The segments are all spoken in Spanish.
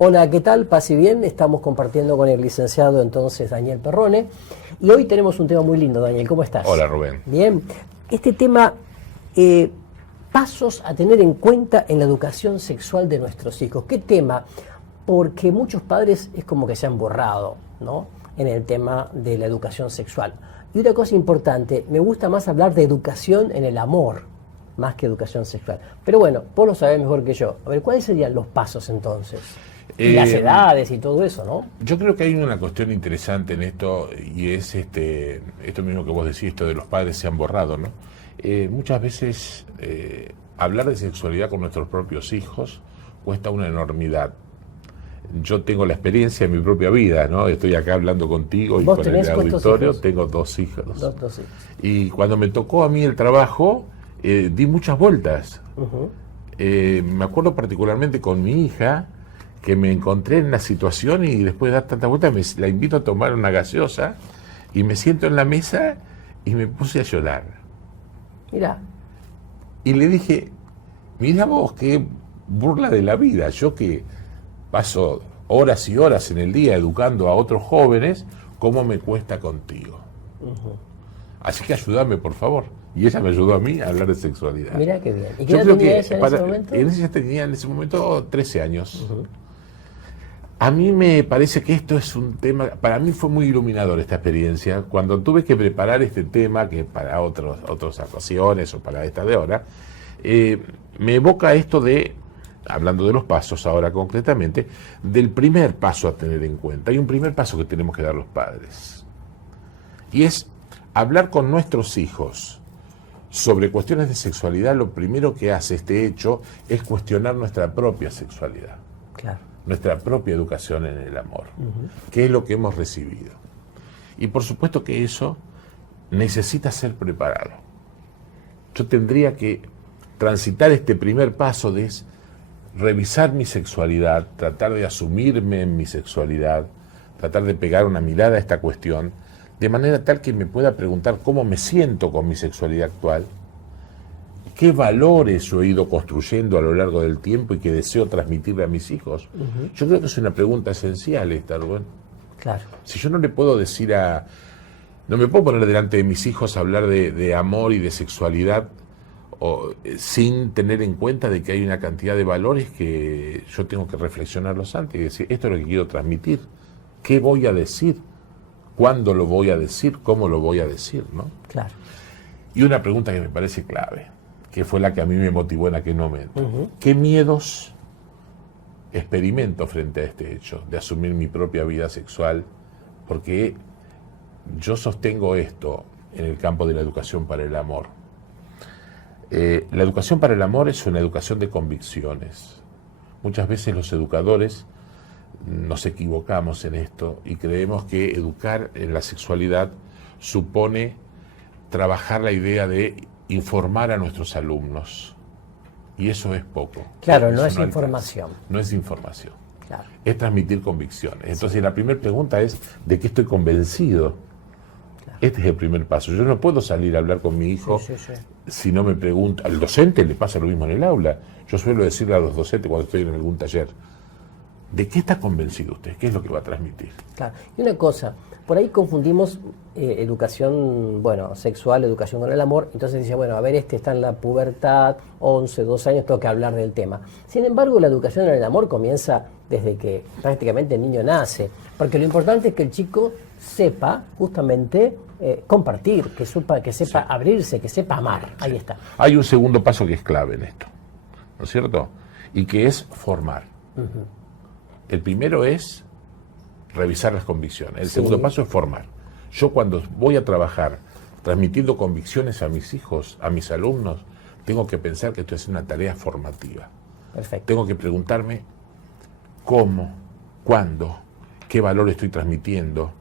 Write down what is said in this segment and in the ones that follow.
Hola, ¿qué tal? Paz y bien. Estamos compartiendo con el licenciado entonces Daniel Perrone. Y hoy tenemos un tema muy lindo, Daniel. ¿Cómo estás? Hola, Rubén. Bien. Este tema, pasos a tener en cuenta en la educación sexual de nuestros hijos. ¿Qué tema? Porque muchos padres es como que se han borrado, ¿no?, en el tema de la educación sexual. Y una cosa importante, me gusta más hablar de educación en el amor, más que educación sexual. Pero bueno, vos lo sabés mejor que yo. A ver, ¿cuáles serían los pasos entonces? Y las edades y todo eso, ¿no? Yo creo que hay una cuestión interesante en esto, y es esto mismo que vos decís, esto de los padres se han borrado, ¿no? Muchas veces hablar de sexualidad con nuestros propios hijos cuesta una enormidad. Yo tengo la experiencia de mi propia vida, ¿no? Estoy acá hablando contigo y con el auditorio. Tengo dos hijos. Dos hijos. Y cuando me tocó a mí el trabajo, di muchas vueltas. Me acuerdo particularmente con mi hija, que me encontré en una situación y después de dar tantas vueltas la invito a tomar una gaseosa y me siento en la mesa y me puse a llorar. Mirá. Y le dije, mira vos, qué burla de la vida. Yo que paso horas y horas en el día educando a otros jóvenes, ¿cómo me cuesta contigo? Así que ayúdame, por favor. Y ella me ayudó a mí a hablar de sexualidad. Mirá qué bien. ¿Y qué edad tenía ella en ese momento? Ella tenía en ese momento 13 años. A mí me parece que esto es un tema, para mí fue muy iluminador esta experiencia. Cuando tuve que preparar este tema, que para otras ocasiones o para esta de ahora, me evoca esto de, hablando de los pasos ahora concretamente, del primer paso a tener en cuenta. Hay un primer paso que tenemos que dar los padres. Y es hablar con nuestros hijos sobre cuestiones de sexualidad. Lo primero que hace este hecho es cuestionar nuestra propia sexualidad. Claro. Nuestra propia educación en el amor, qué es lo que hemos recibido. Y por supuesto que eso necesita ser preparado. Yo tendría que transitar este primer paso de revisar mi sexualidad, tratar de asumirme en mi sexualidad, tratar de pegar una mirada a esta cuestión, de manera tal que me pueda preguntar cómo me siento con mi sexualidad actual, qué valores yo he ido construyendo a lo largo del tiempo y que deseo transmitirle a mis hijos. Yo creo que es una pregunta esencial esta, Rubén. Claro. Si yo no le puedo decir no me puedo poner delante de mis hijos a hablar de amor y de sexualidad sin tener en cuenta de que hay una cantidad de valores que yo tengo que reflexionarlos antes y decir, esto es lo que quiero transmitir, qué voy a decir, cuándo lo voy a decir, cómo lo voy a decir, ¿no? Claro. Y una pregunta que me parece clave, que fue la que a mí me motivó en aquel momento. ¿Qué miedos experimento frente a este hecho de asumir mi propia vida sexual? Porque yo sostengo esto en el campo de la educación para el amor. La educación para el amor es una educación de convicciones. Muchas veces los educadores nos equivocamos en esto y creemos que educar en la sexualidad supone trabajar la idea de informar a nuestros alumnos. Y eso es poco. Claro, no es información. No es información. Claro. Es transmitir convicciones. Entonces la primera pregunta es, ¿de qué estoy convencido? Claro. Este es el primer paso. Yo no puedo salir a hablar con mi hijo si no me pregunta. Al docente le pasa lo mismo en el aula. Yo suelo decirle a los docentes cuando estoy en algún taller, ¿de qué está convencido usted? ¿Qué es lo que va a transmitir? Claro. Y una cosa, por ahí confundimos educación, sexual, educación con el amor. Entonces dice, a ver, está en la pubertad, 11, 12 años, tengo que hablar del tema. Sin embargo, la educación en el amor comienza desde que prácticamente el niño nace. Porque lo importante es que el chico sepa justamente compartir, que sepa abrirse, que sepa amar. Ahí está. Hay un segundo paso que es clave en esto, ¿no es cierto? Y que es formar. El primero es revisar las convicciones. El segundo paso es formar. Yo cuando voy a trabajar transmitiendo convicciones a mis hijos, a mis alumnos, tengo que pensar que esto es una tarea formativa. Perfecto. Tengo que preguntarme cómo, cuándo, qué valor estoy transmitiendo,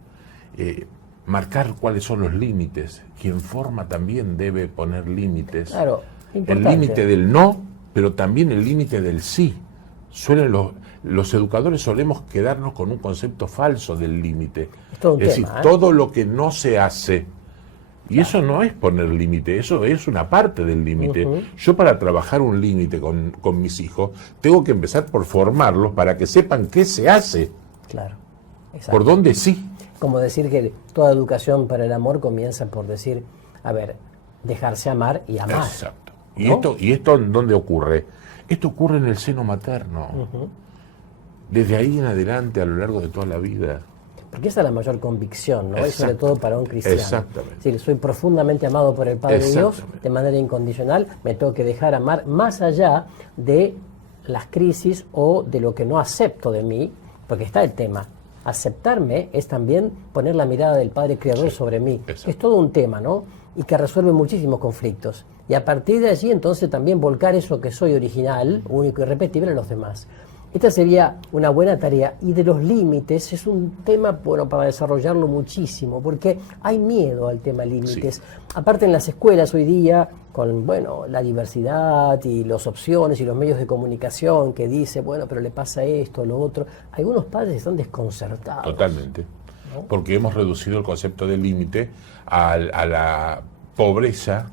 marcar cuáles son los límites. Quien forma también debe poner límites. Claro, el límite del no, pero también el límite del sí. Los educadores solemos quedarnos con un concepto falso del límite. Es decir, todo lo que no se hace Y eso no es poner límite, eso es una parte del límite. Yo para trabajar un límite con mis hijos, tengo que empezar por formarlos para que sepan qué se hace. Claro, exacto. Por dónde sí. Como decir que toda educación para el amor comienza por decir, a ver, dejarse amar y amar. Exacto. ¿No? ¿Y esto dónde ocurre? Esto ocurre en el seno materno. Desde ahí en adelante, a lo largo de toda la vida. Porque esa es la mayor convicción, ¿no? Y sobre todo para un cristiano. Exactamente. Es decir, soy profundamente amado por el Padre Dios de manera incondicional, me tengo que dejar amar más allá de las crisis o de lo que no acepto de mí, porque está el tema. Aceptarme es también poner la mirada del Padre Creador sobre mí. Es todo un tema, ¿no? Y que resuelve muchísimos conflictos. Y a partir de allí, entonces, también volcar eso que soy original, único y irrepetible en los demás. Esta sería una buena tarea. Y de los límites es un tema, bueno, para desarrollarlo muchísimo, porque hay miedo al tema límites. Sí. Aparte en las escuelas hoy día, con, bueno, la diversidad y las opciones y los medios de comunicación que dice, bueno, pero le pasa esto, lo otro, algunos padres están desconcertados. Totalmente. ¿No? Porque hemos reducido el concepto de límite a la pobreza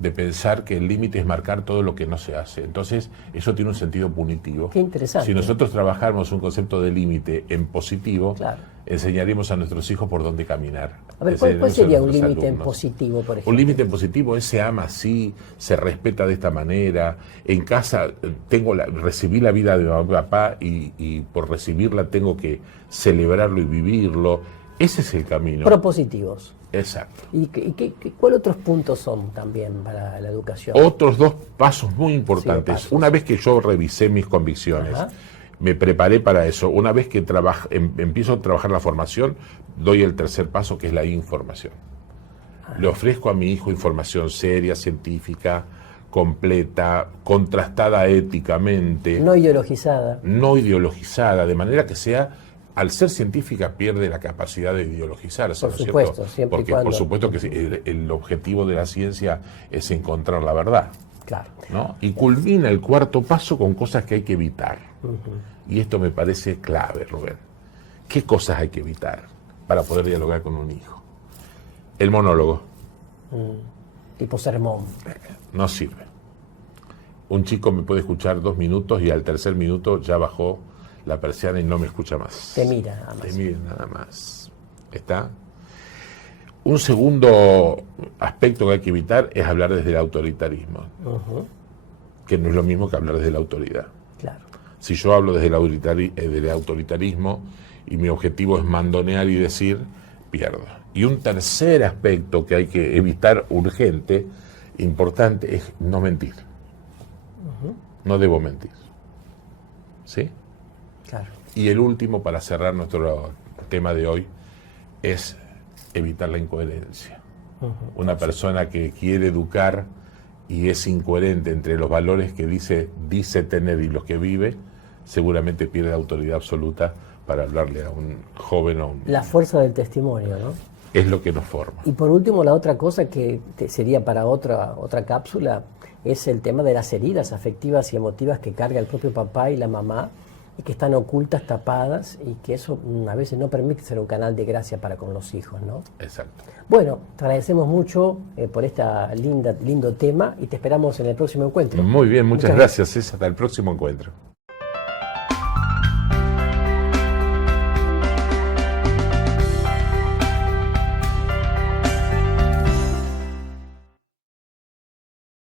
de pensar que el límite es marcar todo lo que no se hace. Entonces, eso tiene un sentido punitivo. Qué interesante. Si nosotros trabajáramos un concepto de límite en positivo, claro, enseñaríamos a nuestros hijos por dónde caminar. A ver, ¿cuál sería un límite en positivo, por ejemplo? Un límite en positivo es se ama así, se respeta de esta manera. En casa recibí la vida de mi papá y por recibirla tengo que celebrarlo y vivirlo. Ese es el camino. Propositivos. Exacto. ¿Y cuáles otros puntos son también para la educación? Otros dos pasos muy importantes. Sí, una vez que yo revisé mis convicciones, me preparé para eso. Una vez que empiezo a trabajar la formación, doy el tercer paso, que es la información. Le ofrezco a mi hijo información seria, científica, completa, contrastada éticamente. No ideologizada. No ideologizada, de manera que sea... Al ser científica pierde la capacidad de ideologizarse, por supuesto, siempre porque por supuesto que el objetivo de la ciencia es encontrar la verdad. Claro. ¿No? Y culmina el cuarto paso con cosas que hay que evitar. Y esto me parece clave, Rubén. ¿Qué cosas hay que evitar para poder dialogar con un hijo? El monólogo. Tipo sermón. No sirve. Un chico me puede escuchar 2 minutos y al tercer minuto ya bajó la persiana y no me escucha más. Te mira nada más. Te mira nada más. ¿Está? Un segundo aspecto que hay que evitar es hablar desde el autoritarismo, que no es lo mismo que hablar desde la autoridad. Claro. Si yo hablo desde el autoritarismo y mi objetivo es mandonear y decir, pierdo. Y un tercer aspecto que hay que evitar urgente, importante, es no mentir. No debo mentir. ¿Sí? Claro. Y el último, para cerrar nuestro tema de hoy, es evitar la incoherencia. Una persona que quiere educar y es incoherente entre los valores que dice tener y los que vive, seguramente pierde autoridad absoluta para hablarle a un joven o un... La fuerza del testimonio, ¿no? Es lo que nos forma. Y por último, la otra cosa que sería para otra cápsula es el tema de las heridas afectivas y emotivas que carga el propio papá y la mamá, y que están ocultas, tapadas, y que eso a veces no permite ser un canal de gracia para con los hijos, ¿no? Exacto. Bueno, te agradecemos mucho por este lindo tema y te esperamos en el próximo encuentro. Muy bien, muchas gracias. Hasta el próximo encuentro.